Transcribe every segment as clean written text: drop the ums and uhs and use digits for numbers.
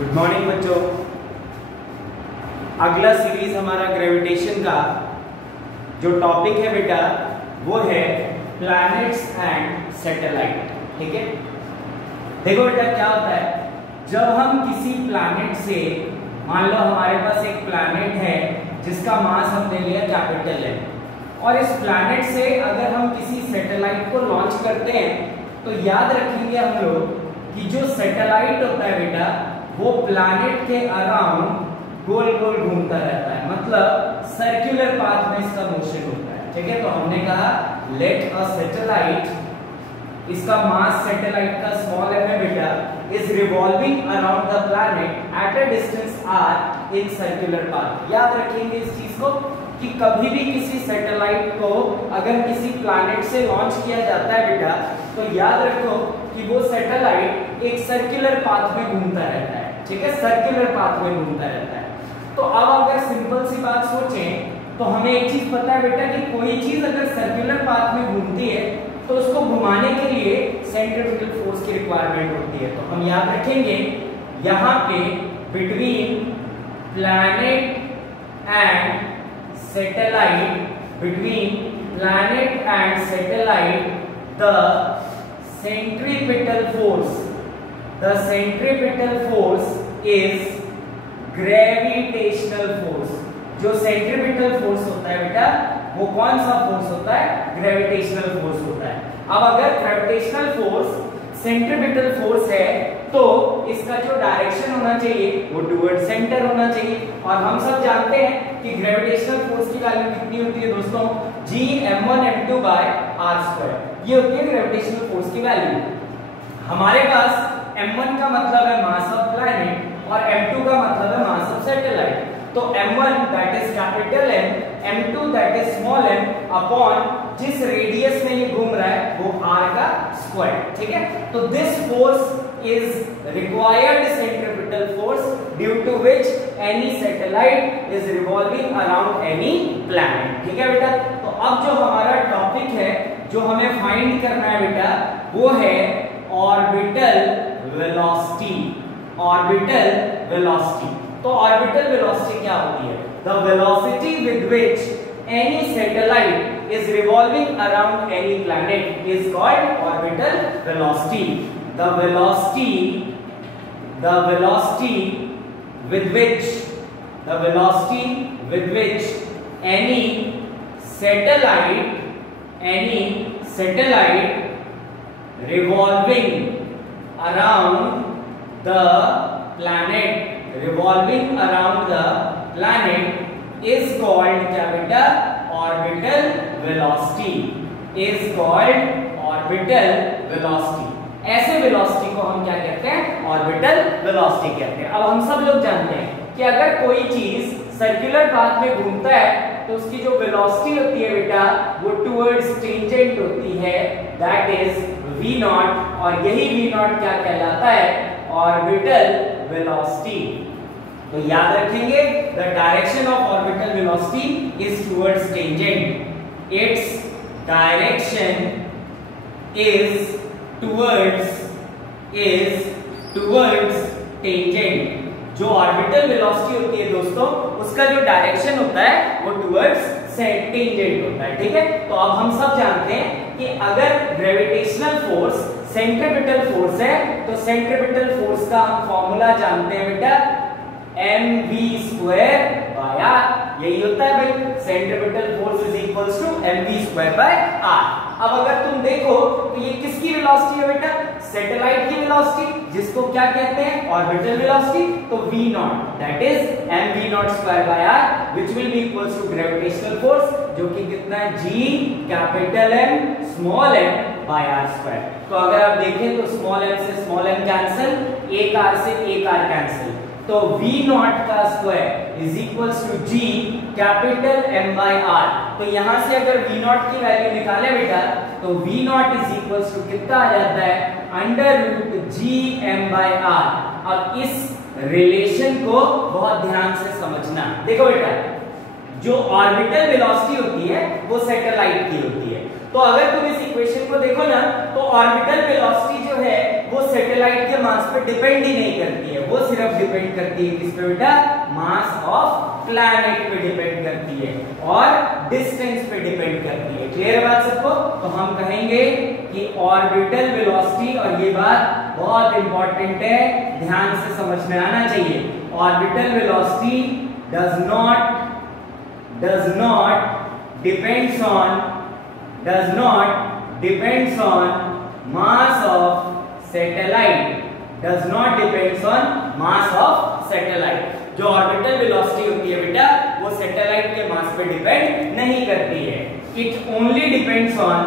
Good morning बच्चों। अगला series हमारा ग्रेविटेशन का जो टॉपिक है बेटा वो है प्लैनेट्स एंड सैटेलाइट। ठीक है, देखो बेटा क्या होता है, जब हम किसी प्लैनेट से, मान लो हमारे पास एक प्लैनेट है जिसका मास हमने लिया कैपिटल है, और इस प्लैनेट से अगर हम किसी सैटेलाइट को लॉन्च करते हैं तो याद रखेंगे हम लोग कि जो सैटेलाइट होता है बेटा वो प्लैनेट के अराउंड गोल गोल घूमता रहता है, मतलब सर्कुलर पाथ में इसका मोशन होता है। ठीक है, तो हमने कहा लेट अ सैटेलाइट, इसका मास सैटेलाइट का स्मॉल m है बेटा, is revolving around the planet at a distance r in circular path. याद रखेंगे इस चीज को कि कभी भी किसी सैटेलाइट को अगर किसी प्लैनेट से लॉन्च किया जाता है बेटा तो याद रखो कि वो सैटेलाइट एक सर्कुलर पाथ में घूमता रहता है। ठीक है, सर्कुलर पाथ में घूमता रहता है। तो अब अगर सिंपल सी बात सोचें तो हमें एक चीज पता है बेटा कि कोई चीज अगर सर्कुलर पाथ में घूमती है तो उसको घुमाने के लिए सेंट्रीफ्यूगल फोर्स की रिक्वायरमेंट होती है। तो हम याद रखेंगे यहाँ पे between planet and satellite, between planet and satellite the centripetal force is gravitational force। जो सेंट्रीपिटल फोर्स होता है बेटा वो कौन सा फोर्स होता है? ग्रेविटेशनल फोर्स होता है। अब अगर ग्रेविटेशनल फोर्स सेंट्रीपिटल फोर्स है तो इसका जो डायरेक्शन होना चाहिए वो टुवर्ड सेंटर होना चाहिए, और हम सब जानते हैं कि ग्रेविटेशनल फोर्स की वैल्यू कितनी होती है दोस्तों? G(m1m2/r²) ये होती है ग्रेविटेशनल फोर्स की वैल्यू। हमारे पास m1 का मतलब है मास ऑफ प्लैनेट और m2 का मतलब है मास ऑफ सैटेलाइट। तो m1 that is capital M, m2 that is small m upon जिस रेडियस में ये घूम रहा है वो r का स्क्वायर। ठीक है, तो this force is required centripetal force due to which any satellite is revolving around any planet. ठीक है बेटा, तो अब जो हमारा टॉपिक है जो हमें फाइंड करना है बेटा वो है ऑर्बिटल वेलोसिटी। ऑर्बिटल वेलोसिटी, तो ऑर्बिटल वेलोसिटी क्या होती है? The velocity with which any satellite is revolving around any planet is called orbital velocity. The velocity with which any satellite revolving around the planet is called क्या बेटा? orbital velocity is called orbital velocity। ऐसे velocity को हम क्या कहते हैं? Orbital velocity कहते हैं। अब हम सब लोग जानते हैं कि अगर कोई चीज सर्कुलर पाथ में घूमता है तो उसकी जो वेलोसिटी होती है बेटा वो टुवर्ड्स टेंजेंट होती है, दैट इज v0, और यही v0 क्या कहलाता है? Orbital velocity. तो याद रखेंगे the direction of orbital velocity is towards tangent, its direction is towards tangent। जो ऑर्बिटल वेलोसिटी होती है दोस्तों उसका जो डायरेक्शन होता है वो टुवर्ड्स टेंजेंट होता है। ठीक है, तो अब हम सब जानते हैं कि अगर ग्रेविटेशनल फोर्स सेंट्रीपिटल फोर्स है तो सेंट्रीपिटल फोर्स का हम फॉर्मूला जानते हैं बेटा mv²/r। यही होता है भाई, centripetal force is equals to mv²/r। अब अगर तुम देखो तो ये किसकी वेलोसिटी है बेटा? सैटेलाइट की वेलोसिटी, जिसको क्या कहते हैं? Orbital velocity. तो v0 that is mv0²/r which will be equals to gravitational force, जो कि कितना है? G(m)r²। तो अगर आप देखें तो स्मॉल m से स्मॉल m कैंसिल, एक r से एक r कैंसिल, तो v0 का square is equals to G(m)r। तो यहां से अगर v0 की वैल्यू निकाले बेटा तो v0 इज इक्वल्स टू कितना आ जाता है? √G(m)r। अब इस रिलेशन को बहुत ध्यान से समझना। देखो बेटा, जो ऑर्बिटल वेलोसिटी होती है वो सैटेलाइट की होती है, तो अगर तुम इस इक्वेशन को देखो ना तो ऑर्बिटल वेलोसिटी जो है वो सैटेलाइट के मास पे डिपेंड ही नहीं करती है, वो सिर्फ डिपेंड करती है किस पे बेटा, मास ऑफ प्लैनेट पे डिपेंड करती है और डिस्टेंस पे डिपेंड करती है। क्लियर है बात सबको? तो हम कहेंगे कि ऑर्बिटल वेलोसिटी, और ये बात बहुत इंपॉर्टेंट है, ध्यान से समझ में आना चाहिए, orbital velocity does not depends on mass of satellite, does not depends on mass of satellite। जो ऑर्बिटल वेलोसिटी होती है बेटा वो सैटेलाइट के मास पे डिपेंड नहीं करती है, it only depends on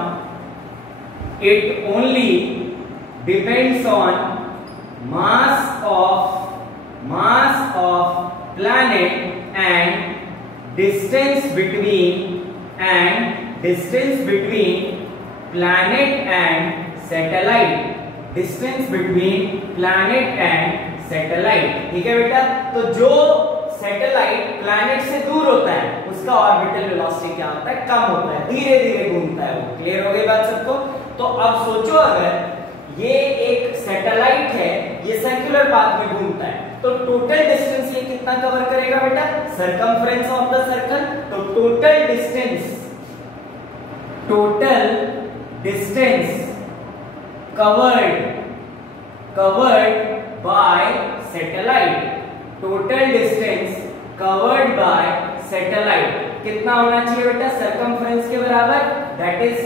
mass of planet and distance between planet and satellite, ठीक है बेटा? तो जो सैटेलाइट प्लैनेट से दूर होता है उसका ऑर्बिटल वेलोसिटी क्या होता है, कम होता है, धीरे धीरे घूमता है वो। क्लियर हो गई बात सबको? तो अब सोचो अगर ये एक सैटेलाइट है, ये सर्कुलर पाथ में घूमता है, तो टोटल डिस्टेंस ये कितना कवर करेगा बेटा, सर्कमफ्रेंस ऑफ द सर्कल। तो total distance covered by satellite कितना होना चाहिए बेटा, सर्कमफ्रेंस के बराबर, दैट इज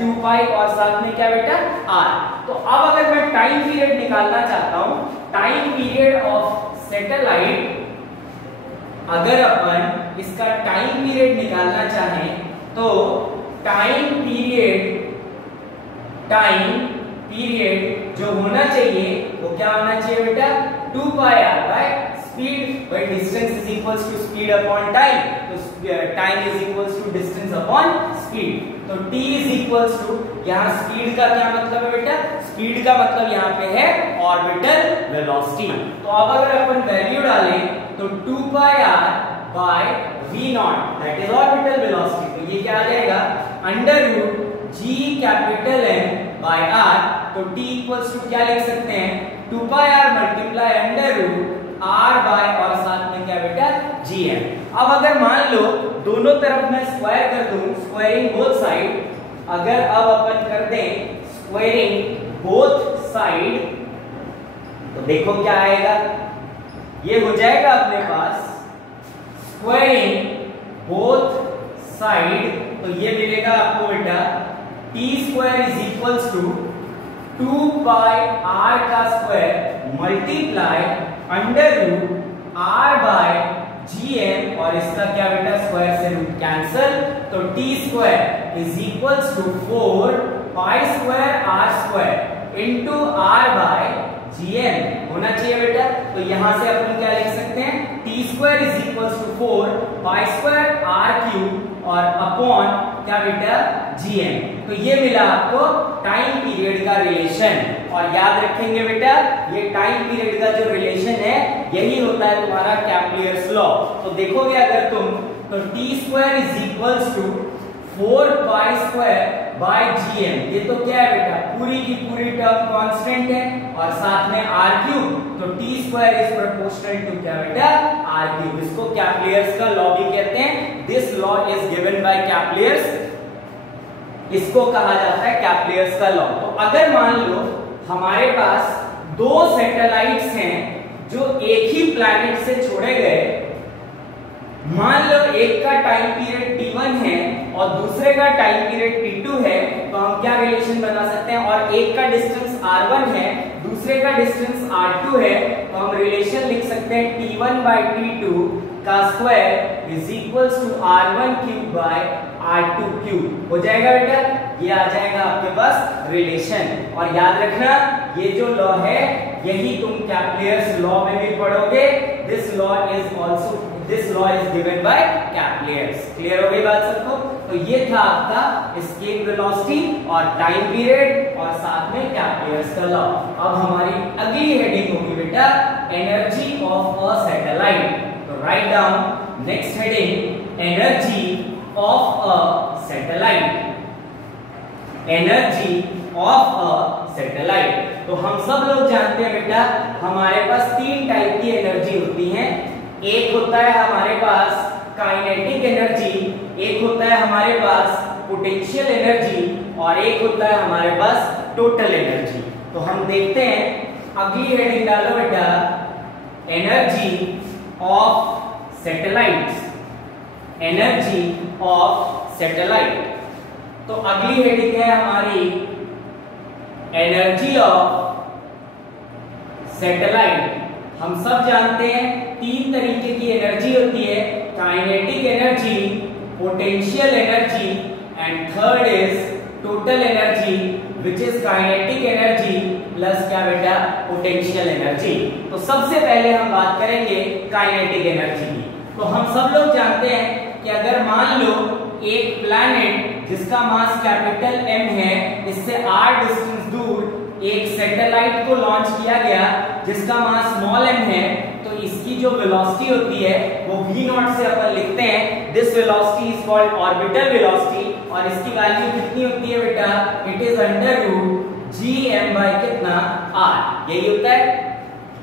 2 पाई और साथ में क्या बेटा, r। तो अब अगर मैं टाइम पीरियड निकालना चाहता हूं, टाइम पीरियड ऑफ सैटेलाइट, अगर अपन इसका टाइम पीरियड निकालना चाहें तो टाइम पीरियड जो होना चाहिए वो क्या होना चाहिए बेटा, 2 pi r by speed, when distance is equals to speed upon time, तो time is equals to distance upon speed. तो t इज इक्वल्स टू, यहाँ स्पीड का क्या मतलब है बेटा, स्पीड का मतलब यहाँ पे है ऑर्बिटल वेलोसिटी। तो अब अगर अपन वैल्यू डालें तो 2 pi r by v naught, that is orbital velocity. तो ये क्या आ जाएगा, under root g capital M by r। तो t इक्वल्स टू क्या लिख सकते हैं, 2 pi r multiply under root r by और साथ में क्या बेटा, gm। अब अगर मान लो दोनों तरफ मैं स्क्वायर कर दूं, स्क्वायरिंग बोथ साइड, अगर अब अपन कर दें स्क्वायरिंग बोथ साइड, तो देखो क्या आएगा, ये हो जाएगा अपने पास स्क्वायरिंग बोथ साइड, तो ये मिलेगा आपको बेटा t square is equals to 2 pi r का square multiply under root r by gm, और इसका क्या बेटा, स्क्वायर से रूट कैंसल, तो t square is equals to 4 pi square r square into r by gm होना चाहिए बेटा। तो यहां से अपन क्या लिख सकते हैं, t square is equals to 4 pi square r cube और अपॉन क्या बेटा, gm। तो ये मिला आपको टाइम पीरियड का रिलेशन, और याद रखेंगे बेटा ये टाइम पीरियड का जो रिलेशन है यही होता है तुम्हारा कैप्लियर्स लॉ। तो देखोगे अगर तुम, तो t square is equals to 4 pi square by gm, ये तो क्या है बेटा, पूरी की पूरी टर्म कांस्टेंट है, और साथ में r क्यूब, तो t square is proportional to क्या बेटा, r क्यूब। इसको कैप्लियर्स का लॉ भी कहते हैं, this law is given by Kepler's, इसको कहा जाता है कैप्लियर्स का लॉ। तो अगर मान लो हमारे पास दो सैटेलाइट्स हैं जो एक ही प्लैनेट से छोड़े गए, मान लो एक का टाइम पीरियड t1 है और दूसरे का टाइम पीरियड t2 है, तो हम क्या रिलेशन बना सकते हैं, और एक का डिस्टेंस r1 है दूसरे का डिस्टेंस r2 है, तो हम रिलेशन लिख सकते हैं t1 बाय t2 का square is equals to r1 cube by r2 cube. हो जाएगा बेटा, ये आ जाएगा आपके पास रिलेशन। और याद रखना ये जो लॉ है यही तुम कैप्लियर्स लॉ में भी पढ़ोगे, this law is given by Kepler's. Clear हो गई बात सबको? तो ये था आपका एस्केप वेलोसिटी और टाइम पीरियड और साथ में कैप्लियर्स का लॉ। अब हमारी अगली हेडिंग होगी बेटा एनर्जी ऑफ अ सैटेलाइट। तो write down next heading, energy of a satellite. Energy of a satellite. तो हम सब लोग जानते हैं बेटा हमारे पास तीन टाइप की एनर्जी होती है। एक होता है हमारे पास काइनेटिक एनर्जी, एक होता है हमारे पास पोटेंशियल एनर्जी और एक होता है हमारे पास टोटल एनर्जी। तो हम देखते हैं, अगली हेडिंग डालो बेटा, energy of satellites, energy of satellite. तो अगली हेडिंग है हमारी एनर्जी ऑफ सैटेलाइट। हम सब जानते हैं तीन तरीके की एनर्जी होती है, kinetic energy, potential energy and third is total energy which is kinetic energy plus क्या बेटा, पोटेंशियल एनर्जी। तो सबसे पहले हम बात करेंगे काइनेटिक एनर्जी की। तो हम सब लोग जानते हैं कि अगर मान लो एक प्लैनेट जिसका मास कैपिटल M है, इससे r डिस्टेंस दूर एक सैटेलाइट को लॉन्च किया गया जिसका मास स्मॉल m है, तो इसकी जो वेलोसिटी होती है वो v0 से अपन लिखते हैं। This velocity is called orbital velocity और इसकी वैल्यू कितनी होती है बेटा, इट इज √gm बाय कितना, r, यही होता है।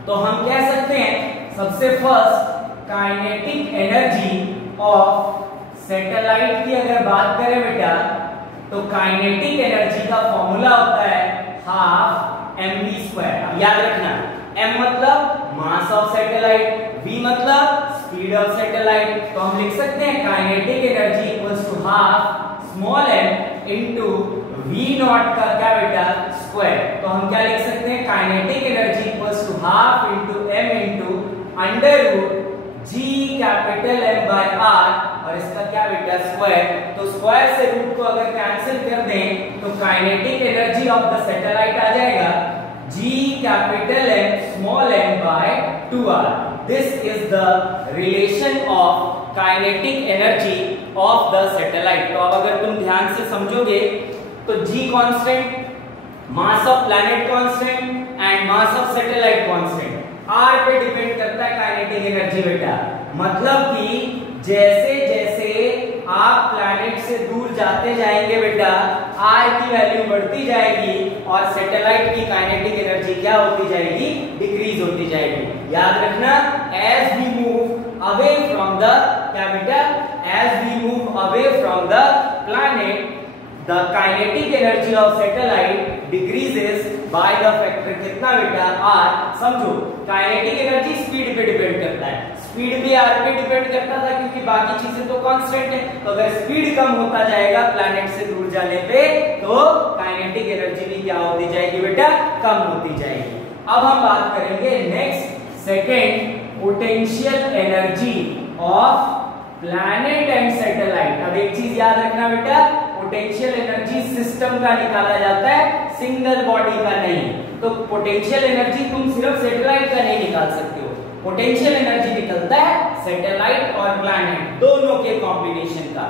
तो हम कह सकते हैं सबसे first kinetic energy of satellite की अगर बात करें बेटा, तो काइनेटिक एनर्जी का फॉर्मूला होता है हाफ mv²। याद रखना, m मतलब मास ऑफ सैटेलाइट, v मतलब स्पीड ऑफ सैटेलाइट। तो हम लिख सकते हैं kinetic energy equals to half small m into v0 का क्या बेटा, स्क्वायर। तो हम क्या लिख सकते हैं, kinetic energy equals to half into m into √g capital M by r और इसका क्या बेटा, स्क्वायर। तो स्क्वायर से रूट को अगर कैंसिल कर दें तो kinetic energy of the satellite आ जाएगा g capital M small m by 2r। This is the relation of kinetic energy of the satellite. तो अब अगर तुम ध्यान से समझोगे तो g constant, mass of planet constant and mass of satellite constant, r पे डिपेंड करता है काइनेटिक एनर्जी बेटा। मतलब कि जैसे जैसे आप प्लैनेट से दूर जाते जाएंगे बेटा, r की वैल्यू बढ़ती जाएगी और सैटेलाइट की काइनेटिक एनर्जी क्या होती जाएगी, डिक्रीज होती जाएगी। याद रखना, as we move away from the क्या बेटा, as we move away from the planet the kinetic energy of satellite decreases by the factor कितना बेटा, r। समझो, काइनेटिक एनर्जी स्पीड पे डिपेंड करता है, स्पीड भी r पे डिपेंड करता था क्योंकि बाकी चीजें तो कांस्टेंट है। तो अगर स्पीड कम होता जाएगा प्लैनेट से दूर जाने पे तो काइनेटिक एनर्जी भी क्या होती जाएगी बेटा, कम होती जाएगी। अब हम बात करेंगे next, second, potential energy of planet and satellite. अब एक चीज याद रखना बेटा, पोटेंशियल एनर्जी सिस्टम का निकाला जाता है, सिंगल बॉडी का नहीं। तो पोटेंशियल एनर्जी तुम सिर्फ सैटेलाइट का नहीं निकाल सकते हो, पोटेंशियल एनर्जी निकलता है सैटेलाइट और प्लैनेट दोनों के कॉम्बिनेशन का।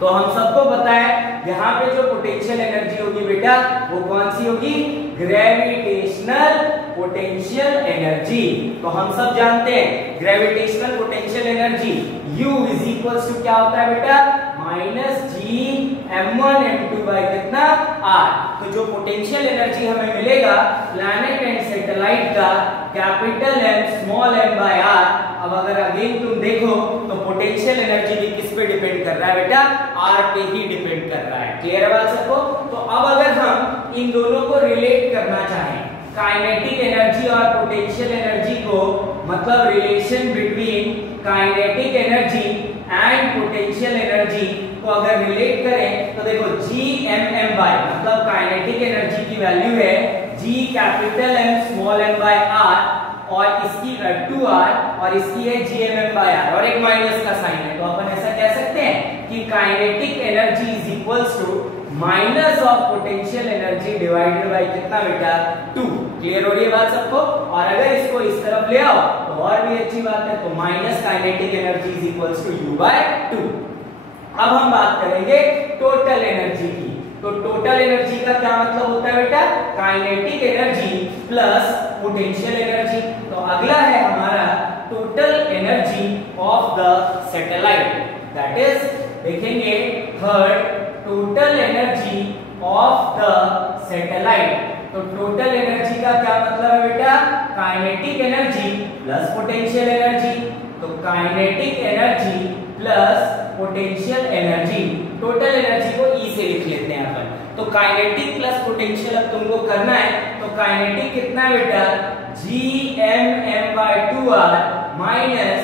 तो हम सबको पता है यहाँ पे जो पोटेंशियल एनर्जी होगी बेटा वो कौन सी होगी, ग्रेविटेशनल पोटेंशियल एनर्जी। तो हम सब जानते हैं gravitational potential energy U is equals to क्या होता है बेटा, -Gm1m2 बाय कितना, r। तो जो पोटेंशियल एनर्जी हमें मिलेगा प्लैनेट एंड सैटेलाइट का capital M small m by r। अब अगर अगेन तुम देखो तो पोटेंशियल एनर्जी भी किस पे डिपेंड कर रहा है बेटा, r पे ही डिपेंड कर रहा है। क्लियर है बात सबको। तो अब अगर हम इन दोनों को रिलेट करना चाहें, काइनेटिक एनर्जी और पोटेंशियल एनर्जी को, मतलब relation between kinetic energy and potential energy को अगर रिलेट करें तो देखो Gmm बाय, मतलब काइनेटिक एनर्जी की वैल्यू है G capital M small m by r और इसकी 2r और इसकी है Gmm बाय r और एक माइनस का साइन है। तो अपन ऐसा कह सकते हैं कि kinetic energy is equals to minus of potential energy divided by कितना बेटा, 2। क्लियर हो रही है बात सबको। और अगर इसको इस तरफ ले आओ तो और भी अच्छी बात है, तो minus kinetic energy is equals to u by 2। अब हम बात करेंगे टोटल एनर्जी की। तो टोटल एनर्जी का क्या मतलब होता है बेटा, kinetic energy plus potential energy. तो अगला है हमारा total energy of the satellite, that is देखेंगे third, total energy of the satellite. तो टोटल एनर्जी का क्या मतलब है बेटा? Kinetic energy plus potential energy. तो kinetic energy plus potential energy, total energy को ई से लिख लेते हैं अपन। तो काइनेटिक प्लस पोटेंशियल अब तुमको करना है, तो काइनेटिक कितना बेटा? gmm/2r माइनस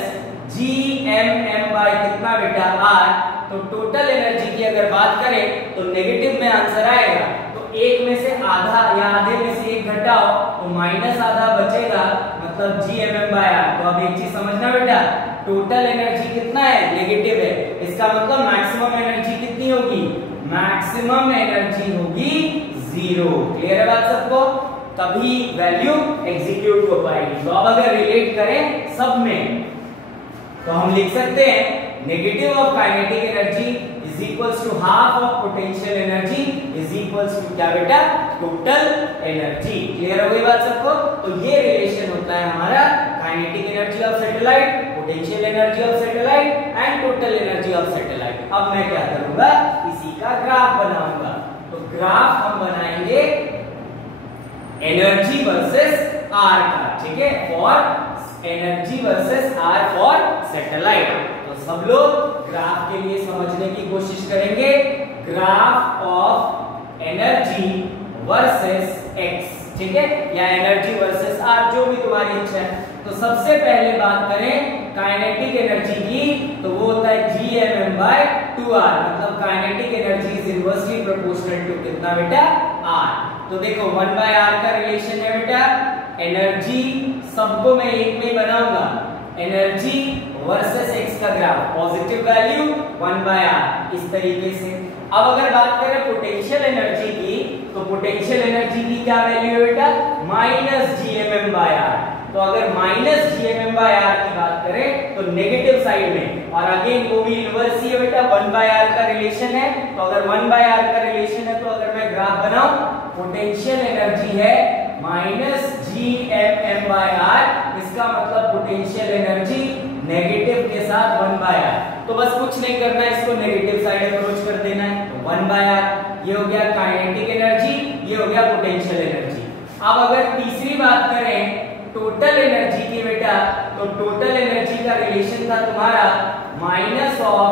gmm बाय कितना बेटा? r। तो टोटल एनर्जी की अगर बात करें तो नेगेटिव में आंसर आएगा, तो एक में से आधा या आधे में से एक घटाओ तो माइनस आधा बचेगा, मतलब gmm/r। तो अब एक चीज समझना बेटा, टोटल एनर्जी कितना है? नेगेटिव है, इसका मतलब मैक्सिमम एनर्जी कितनी होगी? मैक्सिमम एनर्जी होगी 0। क्लियर है बात सबको? तभी वैल्यू एग्जीक्यूट हो पाएगी। तो अब अगर रिलेट करें सब में तो हम लिख सकते हैं negative of kinetic energy is equals to half of potential energy is equals to क्या बेटा? Total energy. क्लियर हो गई बात सबको? तो ये रिलेशन होता है हमारा kinetic energy of satellite, potential energy of satellite and total energy of satellite. अब मैं क्या करूंगा? इसी का ग्राफ बनाऊंगा। तो ग्राफ हम बनाएंगे एनर्जी वर्सेस आर का, ठीक है? For energy versus R for satellite. तो सब लोग ग्राफ के लिए समझने की कोशिश करेंगे। Graph of energy versus x, ठीक है? या एनर्जी वर्सेस आर, जो भी तुम्हारी इच्छा है। तो सबसे पहले बात करें काइनेटिक एनर्जी की, तो वो होता है gmm/2r, मतलब kinetic energy is inversely proportional to कितना बेटा? r। तो देखो 1/r का रिलेशन है बेटा, एनर्जी सबको मैं एक में बनाऊंगा, एनर्जी वर्सेस एक्स का ग्राफ, पॉजिटिव वैल्यू 1/r, इस तरीके से। अब अगर बात करें पोटेंशियल एनर्जी की, तो पोटेंशियल एनर्जी की क्या वैल्यू है बेटा? -gmm/r। तो अगर -gmm/r की बात करें तो नेगेटिव साइड में, और अगेन वो भी इनवर्स ही है बेटा, 1/r का रिलेशन है। तो अगर 1/r का रिलेशन है तो अगर मैं ग्राफ बनाऊं, पोटेंशियल एनर्जी है -gmm/r, इसका मतलब पोटेंशियल एनर्जी नेगेटिव के साथ 1/r। तो बस कुछ नहीं करना है, इसको नेगेटिव साइड अप्रोच कर देना है। तो 1/r ये हो गया काइनेटिक एनर्जी, ये हो गया पोटेंशियल एनर्जी। अब अगर तीसरी बात करें टोटल एनर्जी की बेटा, तो टोटल एनर्जी का रिलेशन था तुम्हारा माइनस ऑफ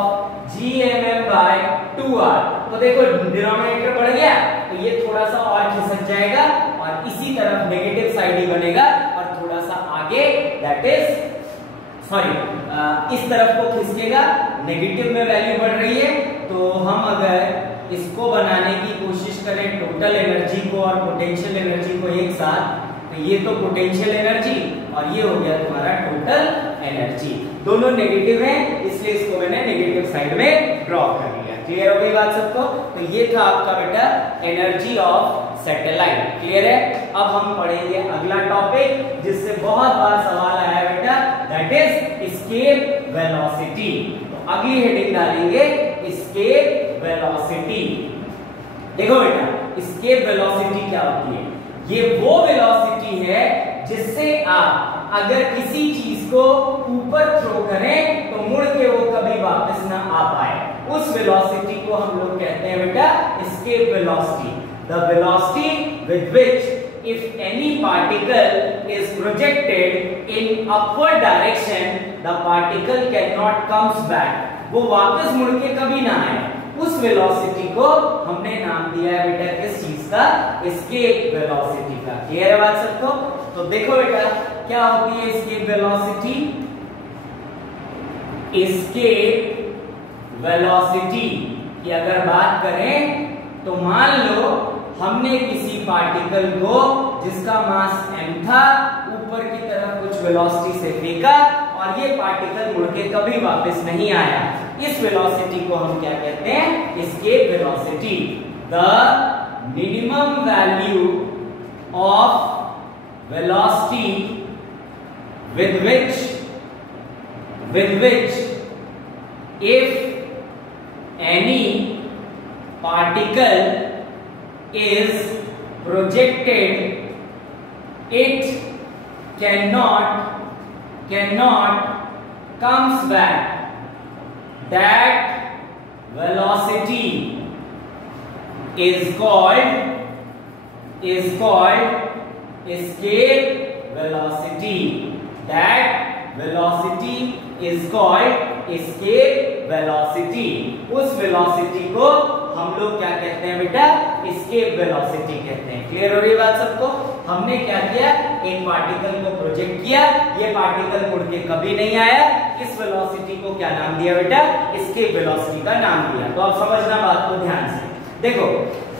gmm/2r। तो देखो डिनोमिनेटर बढ़ गया, तो ये थोड़ा सा और खिसक जाएगा और इसी तरफ नेगेटिव साइड ही बनेगा, और थोड़ा सा आगे दैट इज इस तरफ को खिसकेगा, नेगेटिव में वैल्यू बढ़ रही है। तो हम अगर इसको बनाने की कोशिश करें टोटल एनर्जी को और पोटेंशियल एनर्जी को एक साथ, तो ये तो पोटेंशियल एनर्जी और ये हो गया तुम्हारा टोटल एनर्जी। दोनों नेगेटिव हैं, इसलिए इसको मैंने नेगेटिव साइड में ड्रॉ कर लिया। क्लियर हो गई बात सबको? तो ये था आपका बेटा एनर्जी ऑफ सैटेलाइट। क्लियर है? अब हम पढ़ेंगे अगला टॉपिक जिससे बहुत बार सवाल आया है बेटा, दैट इज एस्केप वेलोसिटी। तो अगली हेडिंग डालेंगे एस्केप वेलोसिटी। देखो बेटा, एस्केप वेलोसिटी क्या होती है? ये वो वेलोसिटी है जिससे आप अगर किसी चीज को ऊपर थ्रो करें तो मुड़ के वो कभी वापस ना आ पाए, उस वेलोसिटी को हम लोग कहते हैं बेटा escape velocity. The velocity with which if any particle is projected in upward direction, the particle cannot comes back, वो वापस मुड़ के कभी ना आए, उस वेलोसिटी को हमने नाम दिया है बेटा किस चीज का? एस्केप वेलोसिटी का। क्लियर है बात सबको? तो देखो बेटा क्या होती है एस्केप वेलोसिटी? एस्केप वेलोसिटी की अगर बात करें तो मान लो हमने किसी पार्टिकल को जिसका मास m था ऊपर की तरफ कुछ वेलोसिटी से फेंका और ये पार्टिकल मुड़ के कभी वापस नहीं आया, इस वेलोसिटी को हम क्या कहते हैं? Escape velocity. The minimum value of velocity with which if any particle is projected, it cannot comes back. That velocity is called escape velocity. That velocity is called escape velocity. उस velocity को हम लोग क्या कहते हैं बेटा? escape velocity कहते हैं. क्लियर हो रही बात सबको? हमने क्या किया? एक पार्टिकल को प्रोजेक्ट किया, ये पार्टिकल मुड़ के कभी नहीं आया, इस वेलोसिटी को क्या नाम दिया बेटा? escape velocity का नाम दिया. तो आप समझना बात को ध्यान से. देखो,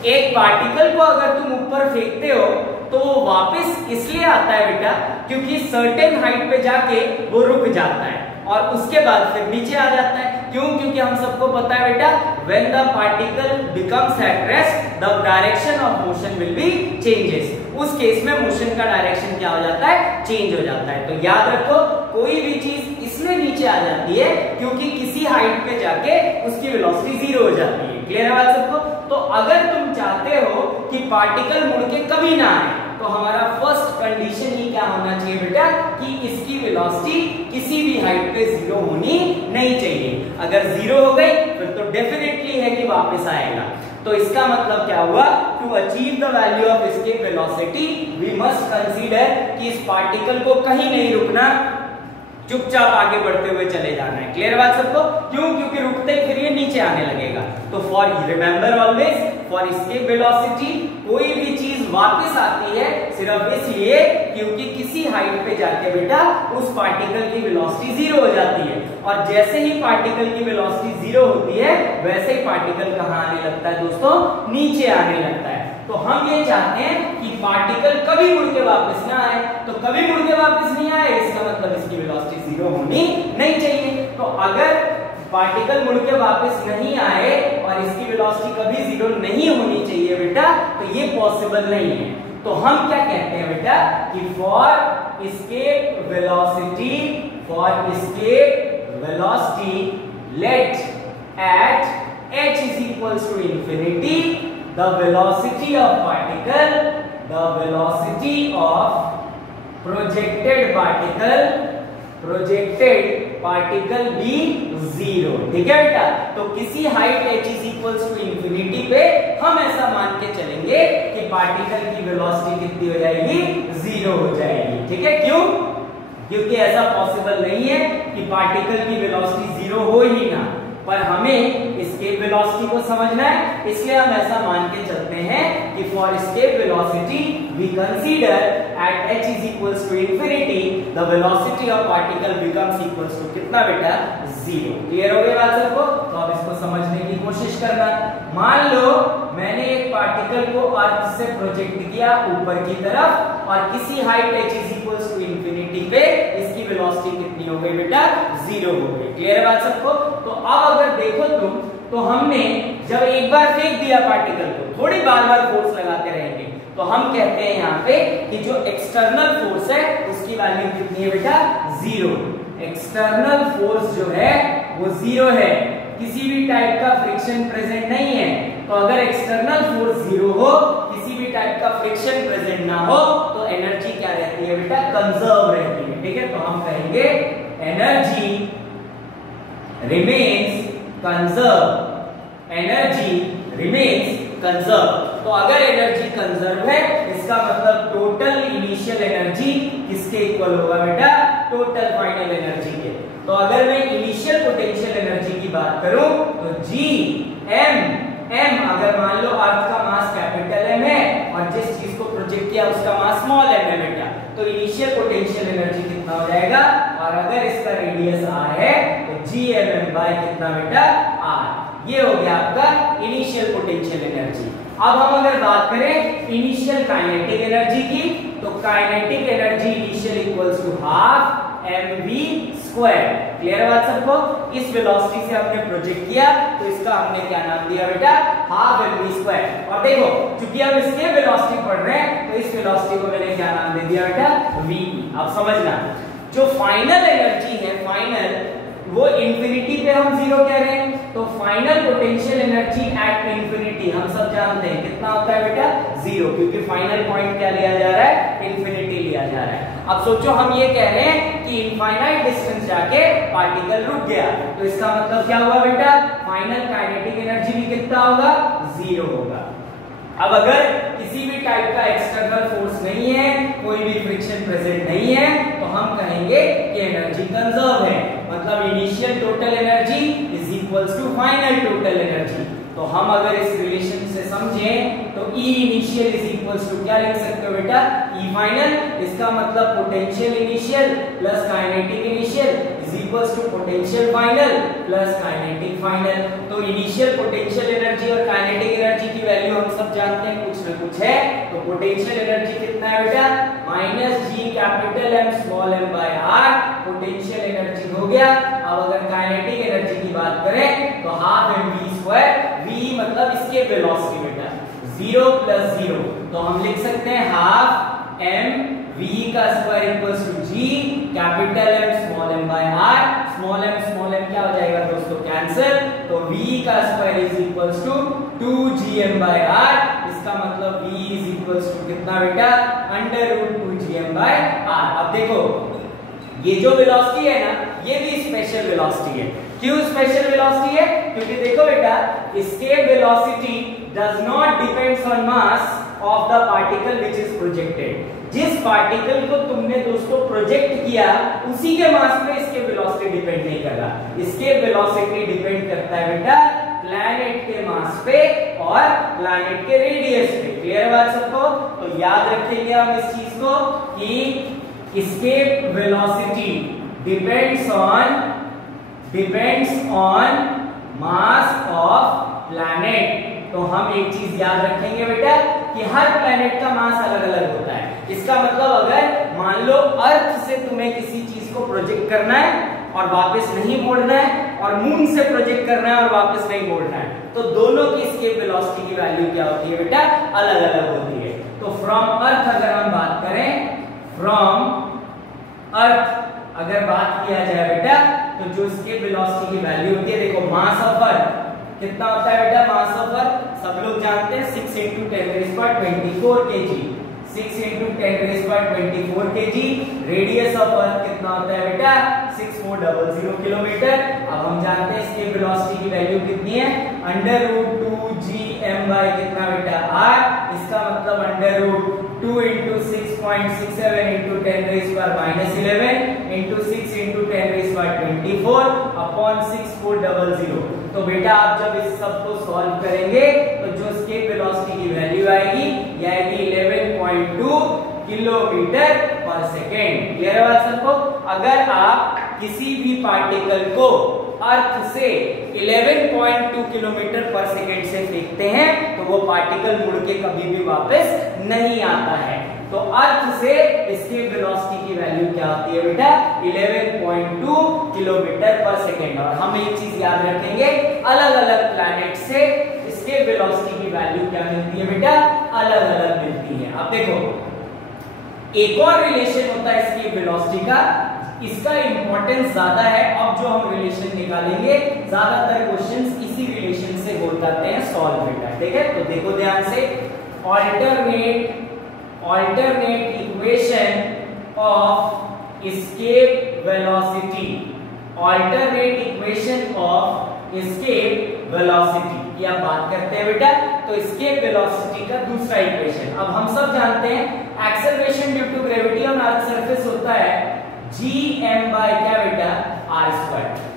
एक पार्टिकल को अगर तुम ऊपर फेंकते हो तो वो वापस इसलिए आता है बेटा क्योंकि सर्टेन हाइट पे जाके वो रुक जाता है और उसके बाद फिर नीचे आ जाता है. क्यों? क्योंकि हम सबको पता है बेटा, when the particle becomes at rest, the direction of motion will be changes. उस केस में मोशन का डायरेक्शन क्या हो जाता है? चेंज हो जाता है. तो याद रखो, कोई भी चीज इसलिए नीचे आ जाती है क्योंकि किसी हाइट पे जाके उसकी वेलोसिटी जीरो हो जाती है. क्लियर है बात सबको? तो अगर तुम चाहते हो कि पार्टिकल मुड़ के कभी ना आए तो हमारा फर्स्ट कंडीशन ही क्या होना चाहिए बेटा कि इसकी वेलोसिटी किसी भी हाइट पे जीरो होनी नहीं चाहिए. अगर जीरो हो गई फिर तो डेफिनेटली है कि वापस आएगा. तो इसका मतलब क्या हुआ? To achieve the value of escape velocity we must consider कि इस पार्टिकल को कहीं नहीं रुकना, चुपचाप आगे बढ़ते हुए चले जाना है. क्लियर बात सबको? क्यों? क्योंकि रुकते ही फिर ये नीचे आने लगेगा. तो for remember always, for escape velocity कोई भी चीज वापस आती है सिर्फ इसलिए क्योंकि किसी हाइट पे जाके बेटा उस पार्टिकल की वेलोसिटी जीरो हो जाती है. और जैसे ही पार्टिकल की वेलोसिटी जीरो होती है वैसे ही पार्टिकल कहाँ आने लगता है दोस्तों? नीचे आने लगता है. तो हम ये चाहते हैं कि पार्टिकल कभी मुड़ के वापस ना आए. तो कभी मुड़ के वापस नहीं आए इसका मतलब इसकी वेलोसिटी जीरो होनी नहीं चाहिए. तो अगर पार्टिकल मुड़ के वापस नहीं आए और इसकी वेलोसिटी कभी जीरो नहीं होनी चाहिए बेटा, तो ये पॉसिबल नहीं है. तो हम क्या कहते हैं बेटा कि for escape velocity let at h is equals to infinity the velocity of projected particle be zero. ठीक है बेटा? तो किसी height h is equals to infinity पे हम ऐसा मान के चलेंगे कि पार्टिकल की वेलोसिटी कितनी हो जाएगी? जीरो हो जाएगी. ठीक है? क्यों? क्योंकि ऐसा पॉसिबल नहीं है कि पार्टिकल की वेलोसिटी जीरो हो ही ना, पर हमें एस्केप वेलोसिटी को समझना है, इसलिए हम ऐसा मान के चलते हैं कि for escape velocity we consider at h is equals to infinity the velocity of particle becomes equals to कितना बेटा? जीरो. क्लियर हो गई बात सबको? तो अब इसको समझने की कोशिश करना. मान लो मैंने एक पार्टिकल को अर्थ से प्रोजेक्ट किया ऊपर की तरफ और किसी height h is equals to infinity पे इसकी वेलोसिटी कितनी हो गई बेटा? जीरो हो गई. क्लियर है बात सबको? तो अब अगर देखो तुम, तो हमने जब एक बार फेंक दिया पार्टिकल को, थोड़ी बार बार फोर्स लगाते रहेंगे, तो हम कहते हैं यहाँ पे कि जो एक्सटर्नल फोर्स है उसकी वैल्यू कितनी है बेटा? जीरो. एक्सटर्नल फोर्स जो है वो जीरो है, किसी भी टाइप का फ्रिक्शन प्रेजेंट नहीं है. तो अगर एक्सटर्नल फोर्स जीरो हो, किसी भी टाइप का फ्रिक्शन प्रेजेंट ना हो, तो एनर्जी क्या रहती है बेटा? कंजर्व रहती है. ठीक है? तो हम कहेंगे एनर्जी remains conserved. तो अगर एनर्जी कंजर्व है इसका मतलब टोटल इनिशियल एनर्जी किसके इक्वल होगा बेटा? टोटल फाइनल एनर्जी के. तो अगर मैं इनिशियल पोटेंशियल एनर्जी की बात करूं तो m अगर मान लो अर्थ का मास कैपिटल M है और जिस चीज को प्रोजेक्ट किया उसका मास स्मॉल m है बेटा, तो इनिशियल पोटेंशियल एनर्जी कितना हो जाएगा? और अगर इसका रेडियस r है तो gmm बाय कितना बेटा? r. ये हो गया आपका इनिशियल पोटेंशियल एनर्जी. अब हम अगर बात करें इनिशियल काइनेटिक एनर्जी की, तो kinetic energy initial equals to half mv square. Clear बात सबको? इस वेलोसिटी से हमने प्रोजेक्ट किया तो इसका हमने क्या नाम दिया बेटा? Half mv square. और देखो क्योंकि हम इसके वेलोसिटी पढ़ रहे हैं तो इस वेलोसिटी को मैंने क्या नाम दे दिया बेटा? v. अब समझना, जो फाइनल एनर्जी है, फाइनल वो इंफिनिटी पे हम जीरो कह रहे हैं, तो final potential energy at infinity हम सब जानते हैं कितना होता है बेटा? जीरो. क्योंकि फाइनल पॉइंट क्या लिया जा रहा है? इंफिनिटी लिया जा रहा है. अब सोचो हम ये कह रहे हैं कि इनफाइनाइट डिस्टेंस जाके पार्टिकल रुक गया, तो इसका मतलब क्या हुआ बेटा? फाइनल काइनेटिक एनर्जी भी कितना होगा? जीरो होगा. अब अगर किसी भी टाइप का एक्सटर्नल फोर्स नहीं है, कोई भी फ्रिक्शन प्रेजेंट नहीं है, तो हम कहेंगे कि एनर्जी कंजर्व है। मतलब initial total energy is equals to final total energy. तो हम अगर इस रिलेशन से समझें तो E initial is equals to क्या लिख सकते हो बेटा, E फाइनल। इसका मतलब potential initial plus kinetic initial is equals to potential final plus kinetic final. तो इनिशियल पोटेंशियल एनर्जी और काइनेटिक एनर्जी की वैल्यू हम सब जानते हैं, कुछ ना कुछ है। तो पोटेंशियल एनर्जी कितना है बेटा, minus G capital M small M by R, potential energy हो गया। अब अगर काइनेटिक एनर्जी की बात करें तो half M V square, V मतलब इसके वेलोसिटी बेटा 0 प्लस 0, तो हम लिख सकते हैं हाफ एम वी का square equals to G capital M small M by R. Small M क्या हो जाएगा दोस्तों, कैंसिल। तो v का square is equals to 2gm by r। इसका मतलब v इज इक्वल्स टू कितना बेटा, under root 2gm by r। अब देखो ये जो वेलोसिटी है ना, ये भी स्पेशल वेलोसिटी है। क्यों स्पेशल वेलोसिटी है, क्योंकि देखो बेटा इसके velocity does not depends on mass of the particle which is projected. जिस पार्टिकल को तुमने दोस्तों प्रोजेक्ट किया उसी के मास पे इसके वेलोसिटी डिपेंड नहीं कर रहा। इसके वेलोसिटी डिपेंड करता है बेटा प्लैनेट के मास पे और प्लैनेट के रेडियस पे। क्लियर बात सबको? तो याद रखेंगे हम इस चीज को कि इसके velocity depends on mass of planet. तो हम एक चीज याद रखेंगे बेटा कि हर प्लैनेट का मास अलग अलग होता है। इसका मतलब अगर मान लो अर्थ से तुम्हें किसी चीज को प्रोजेक्ट करना है और वापस नहीं मोड़ना है, और मून से प्रोजेक्ट करना है और वापस नहीं मोड़ना है, तो दोनों की इसके वेलोसिटी की वैल्यू क्या होती है बेटा, अलग अलग होती है। तो फ्रॉम अर्थ अगर हम बात करें, फ्रॉम अर्थ अगर बात किया जाए बेटा, तो जो इसके वेलोसिटी की वैल्यू होती है, देखो मास ऑफ अर्थ कितना होता है बेटा, मास ऑफ अर्थ सब लोग जानते हैं 6 × 10⁻24 kg, 6 × 10⁻24 kg। Radius of earth कितना होता है बेटा, 6400 किलोमीटर। अब हम जानते हैं इसके वेलोसिटी की वैल्यू कितनी है, अंडर रूट 2gm बाय कितना बेटा r। इसका मतलब अंडर रूट 2 × 6.67 × 10⁻11 × 6 × 10⁻24 अपॉन 6400। तो बेटा आप जब इस सब को सॉल्व करेंगे तो जो इसके वेलोसिटी की वैल्यू आएगी ये आएगी 11.2 किलोमीटर पर सेकेंड। क्लियर है बात सबको? अगर आप किसी भी पार्टिकल को अर्थ से 11.2 किलोमीटर पर सेकेंड से फेंकते हैं तो वो पार्टिकल मुड़ के कभी भी वापस नहीं आता है। तो अर्थ से इसके वेलोसिटी की वैल्यू क्या होती है बेटा, 11.2 किलोमीटर पर सेकेंड। और हम एक चीज याद रखेंगे, अलग अलग प्लैनेट से इसके वेलोसिटी की वैल्यू क्या मिलती है बेटा, अलग अलग मिलती है। अब देखो एक और रिलेशन होता है इसकी वेलोसिटी का, इसका इंपॉर्टेंस ज्यादा है। अब जो हम रिलेशन निकालेंगे, ज्यादातर क्वेश्चंस इसी रिलेशन से हो जाते हैं सॉल्व बेटा, ठीक है? तो देखो ध्यान से, alternate equation of escape velocity, alternate equation of escape velocity की आप बात करते हैं बेटा। तो escape velocity का दूसरा इक्वेशन, अब हम सब जानते हैं acceleration due to gravity on earth surface होता है gm बाय क्या बेटा, r²।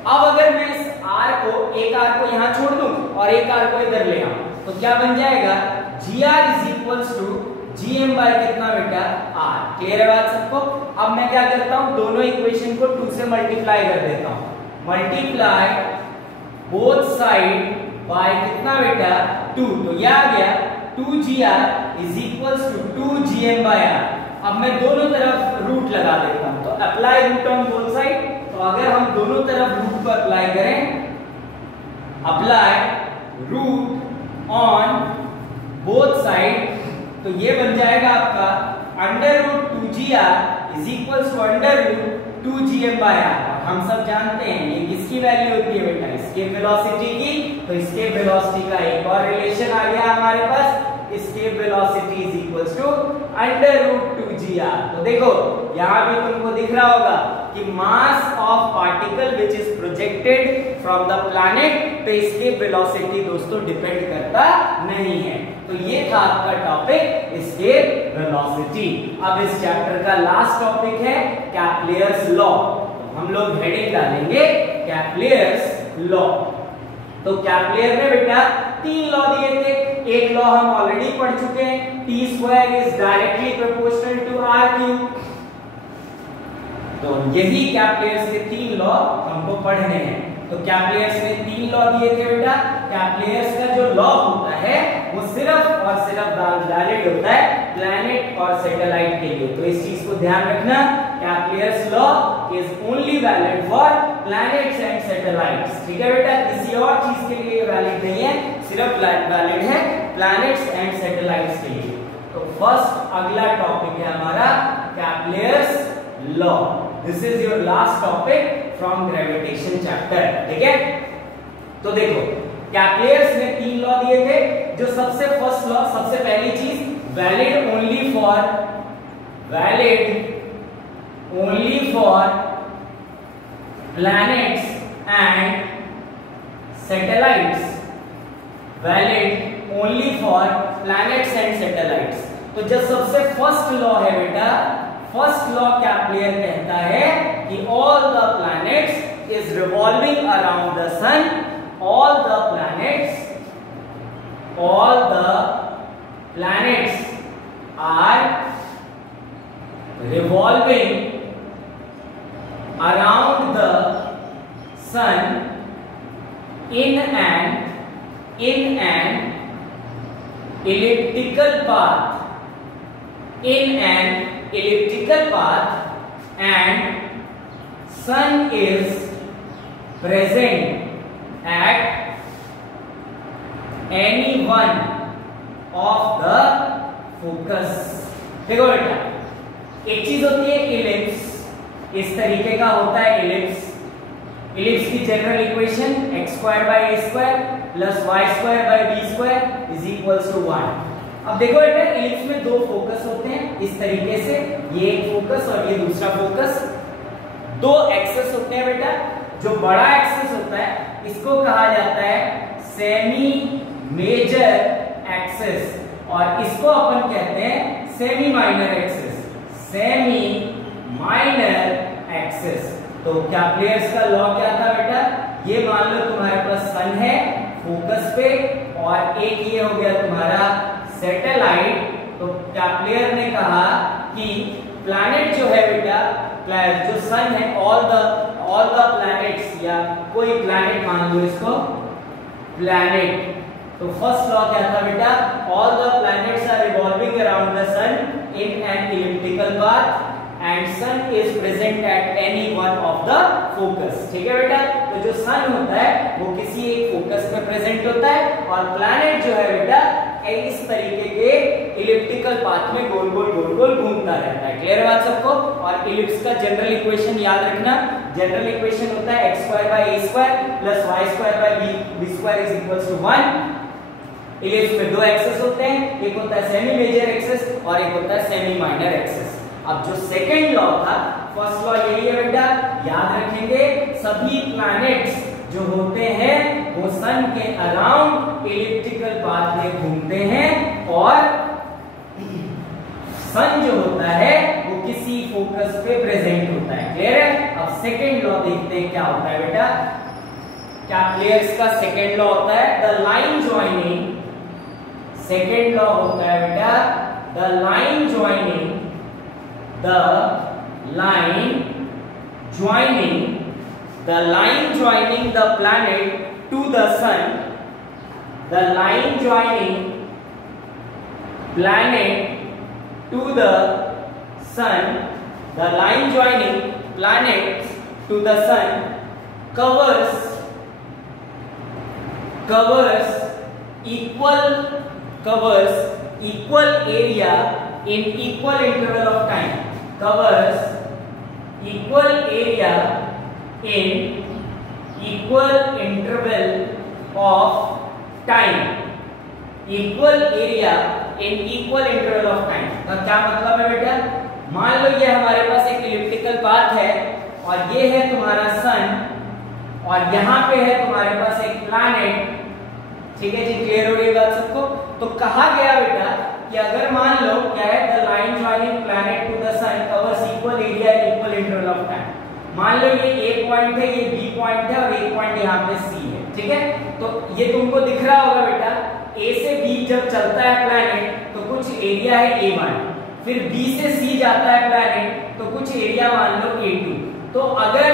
अब अगर मैं इस r को, एक r को यहां छोड़ दूं और एक r को इधर ले आऊं तो क्या बन जाएगा, gr is equals to gm by कितना बेटा, r। क्लियर है बात सबको? अब मैं क्या करता हूं, दोनों इक्वेशन को 2 से मल्टीप्लाई कर देता हूं। मल्टीप्लाई बोथ साइड बाय कितना बेटा, 2। तो यह आ गया 2gr is equals to 2gm by r। अब मैं दोनों तरफ रूट लगा देता हूं, तो apply root on both side. तो अगर हम दोनों तरफ रूट को अप्लाई करें, apply root on both side, तो ये बन जाएगा आपका under root 2gr is equals to under root 2gm by r। हम सब जानते हैं ये किसकी वैल्यू होती है बेटा, इसके वेलोसिटी की। तो इसके वेलोसिटी का एक और रिलेशन आ गया हमारे पास, इसके velocity is equals to under root 2gr। तो देखो यहां भी तुमको दिख रहा होगा कि mass of particle which is projected from the planet पे इसके वेलोसिटी दोस्तों डिपेंड करता नहीं है। तो ये था आपका टॉपिक एस्केप वेलोसिटी। अब इस चैप्टर का लास्ट टॉपिक है कैप्लियर्स लॉ। तो हम लोग हेडिंग डालेंगे कैप्लियर्स लॉ। तो कैप्लियर ने बेटा 3 लॉ दिए थे। एक लॉ हम ऑलरेडी पढ़ चुके हैं, t² is directly proportional to r³। तो यही कैप्लियर्स के 3 लॉ हमको पढ़ने हैं। तो कैप्लियर्स ने 3 लॉ दिए थे बेटा। कैप्लियर्स का जो लॉ होता है वो सिर्फ और सिर्फ वैलिड होता है प्लैनेट और सैटेलाइट के लिए। तो इस चीज को ध्यान रखना, Kepler's law is only valid for planets and satellites. ठीक है बेटा, किसी और चीज के लिए वैलिड नहीं है, सिर्फ वैलिड है प्लैनेट्स एंड सैटेलाइट्स के लिए। तो फर्स्ट अगला टॉपिक है हमारा Kepler's law. This is your last topic from gravitation chapter. ठीक है, तो देखो कैप्लियर्स ने 3 लॉ दिए थे। जो सबसे फर्स्ट लॉ, सबसे पहली चीज, valid only for planets and satellites. Valid only for planets and satellites. तो जो सबसे फर्स्ट लॉ है बेटा, फर्स्ट लॉ कैप्लियर कहता है कि all the planets is revolving around the sun. All the planets are revolving around the sun in an elliptical path, and sun is present at any one of the focus। देखो बेटा, एक चीज होती है ellipse, इस तरीके का होता है इलिप्स। इलिप्स की general equation x² + y² + b² = 1। अब देखो बेटा, इलिप्स में 2 फोकस होते हैं इस तरीके से, ये एक फोकस और ये दूसरा फोकस। 2 एक्सेस होते हैं बेटा। जो बड़ा एक्सेस होता है इसको कहा जाता है सेमी मेजर एक्सेस, और इसको अपन कहते हैं सेमी माइनर एक्सेस। तो कैप्लियर्स का लॉ क्या था बेटा, ये मान लो तुम्हारे पास सन है फोकस पे, और एक ये हो गया तुम्हारा सैटेलाइट। तो कैप्लियर ने कहा कि प्लैनेट जो है बेटा, जो सन है, ऑल द प्लैनेट्स, या कोई प्लैनेट मान लो इसको प्लैनेट। तो फर्स्ट लॉ क्या था बेटा, all the planets are revolving around the sun in an elliptical path and sun is present at any one of the focus. ठीक है बेटा, तो जो सन होता है वो किसी एक फोकस में प्रेजेंट होता है, और प्लैनेट जो है बेटा इस तरीके के इलिप्टिकल पाथ में गोल गोल घूमता रहता है। क्लियर बात सबको? और इलिप्स का जनरल इक्वेशन याद रखना, जनरल इक्वेशन होता है x² + a² + y² = 1। इलिप्स में 2 एक्सेस होते हैं, एक होता है सेमी मेजर एक्सेस और एक होता है सेमी माइनर एक्सेस। अब जो सेकंड लॉ था, फर्स्ट लॉ यही है बेटा, याद रखेंगे सभी प्लैनेट्स जो होते हैं वो सन के अराउंड इलिप्टिकल पाथ में घूमते हैं, और सन जो होता है वो किसी फोकस पे प्रेजेंट होता है। क्लियर है? अब सेकंड लॉ देखते हैं क्या होता है बेटा। कैप्लियर्स का सेकंड लॉ होता है the line joining. Second law होता है बेटा the line joining the planet to the sun, the line joining planet to the sun, the line joining planets to the sun covers equal area in equal interval of time. Covers equal area in equal interval of time. Equal area in equal interval of time का क्या मतलब है बेटा? मान लो ये हमारे पास एक इलिप्टिकल पाथ है, और ये है तुम्हारा सन, और यहाँ पे है तुम्हारे पास एक प्लैनेट। ठीक है जी, क्लियर हो रही है बात सबको? तो कहा गया बेटा कि अगर मान लो क्या है, the line joining planet to the sun covers equal area in equal interval of time. मान लो ये ए पॉइंट है, ये बी पॉइंट है और एक पॉइंट यहाँ पे सी है, ठीक है। तो ये तुमको दिख रहा होगा बेटा, ए से बी जब चलता है प्लैनेट तो कुछ एरिया है A1, फिर बी से सी जाता है प्लैनेट तो कुछ एरिया मान लो A2। तो अगर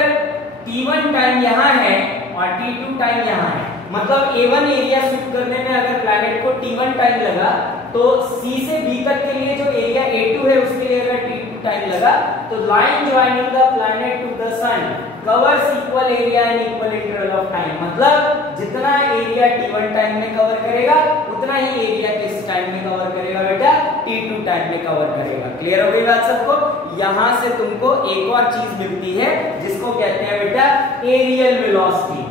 T1 टाइम यहाँ है और T2 टाइम यहाँ है, मतलब A1 एरिया शिफ्ट करने में अगर प्लैनेट को T1 टाइम लगा तो C से B तक के लिए जो एरिया A2 है उसके लिए अगर T2 टाइम लगा, तो line joining the planet to the sun covers equal area in equal interval of time, मतलब जितना एरिया T1 टाइम में कवर करेगा उतना ही एरिया किस टाइम में कवर करेगा बेटा, T2 टाइम में कवर करेगा। क्लियर हो गई बात सबको? यहां से तुमको एक और चीज मिलती है जिसको कहते हैं बेटा एरियल वेलोसिटी।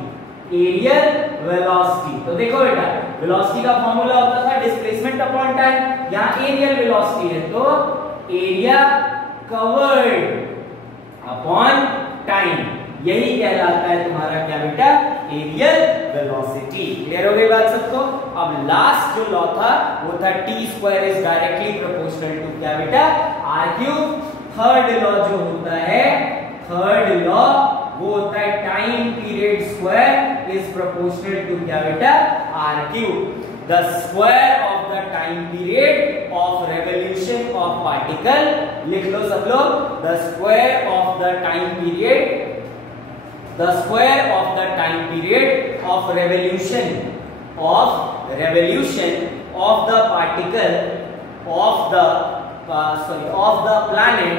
एरियल वेलोसिटी, तो देखो बेटा वेलोसिटी का फॉर्मूला होता था डिस्प्लेसमेंट अपॉन टाइम, यहाँ एरियल वेलोसिटी है तो एरिया कवर्ड अपॉन टाइम, यही कहलाता है तुम्हारा क्या बेटा, एरियल वेलोसिटी। क्लियर हो गई बात सबको? अब लास्ट जो लॉ था वो था T square is directly proportional to क्या बेटा, आर क्यूब। थर्ड लॉ जो होता है, थर्ड लॉ वो होता है time period square is proportional to क्या बेटा, R cube. The square of the time period of revolution of particle, लिख लो सब लोग, the square of the time period, the square of the time period of revolution of the particle of the planet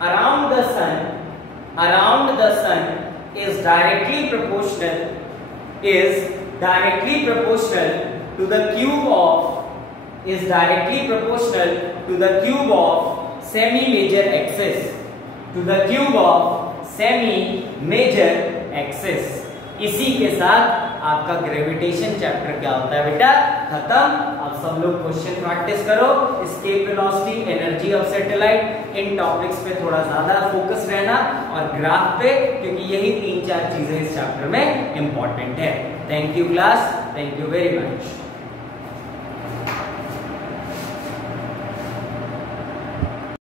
around the sun is directly proportional to the cube of semi major axis, to the cube of semi major axis. इसी के साथ आपका gravitation chapter क्या होता है बेटा, खत्म। अब सब लोग क्वेश्चन प्रैक्टिस करो, escape velocity, energy of satellite, in topics पे थोड़ा ज्यादा फोकस रहना और ग्राफ पे, क्योंकि यही 3-4 चीजें इस चैप्टर में इंपॉर्टेंट है। Thank you class, thank you very much.